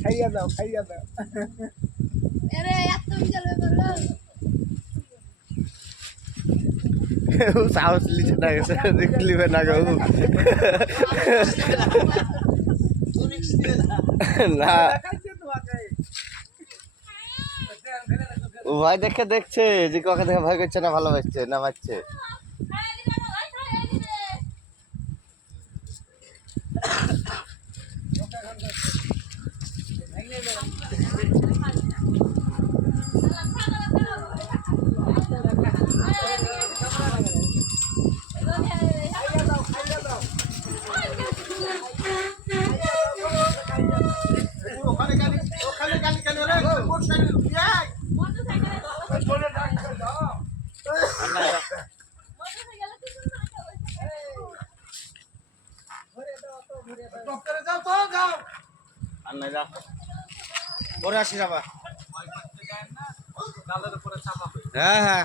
খাইয়া দাও খাইয়া দাও আরে এত বিজলে বললো সাহস লিছে না গেছে দেখলিবে না গো না ভাই দেখে দেখছে যে কাকে দেখে ভয় করছে না ভালোবাসছে না বাচ্চে পরে আসি যাবা হ্যাঁ হ্যাঁ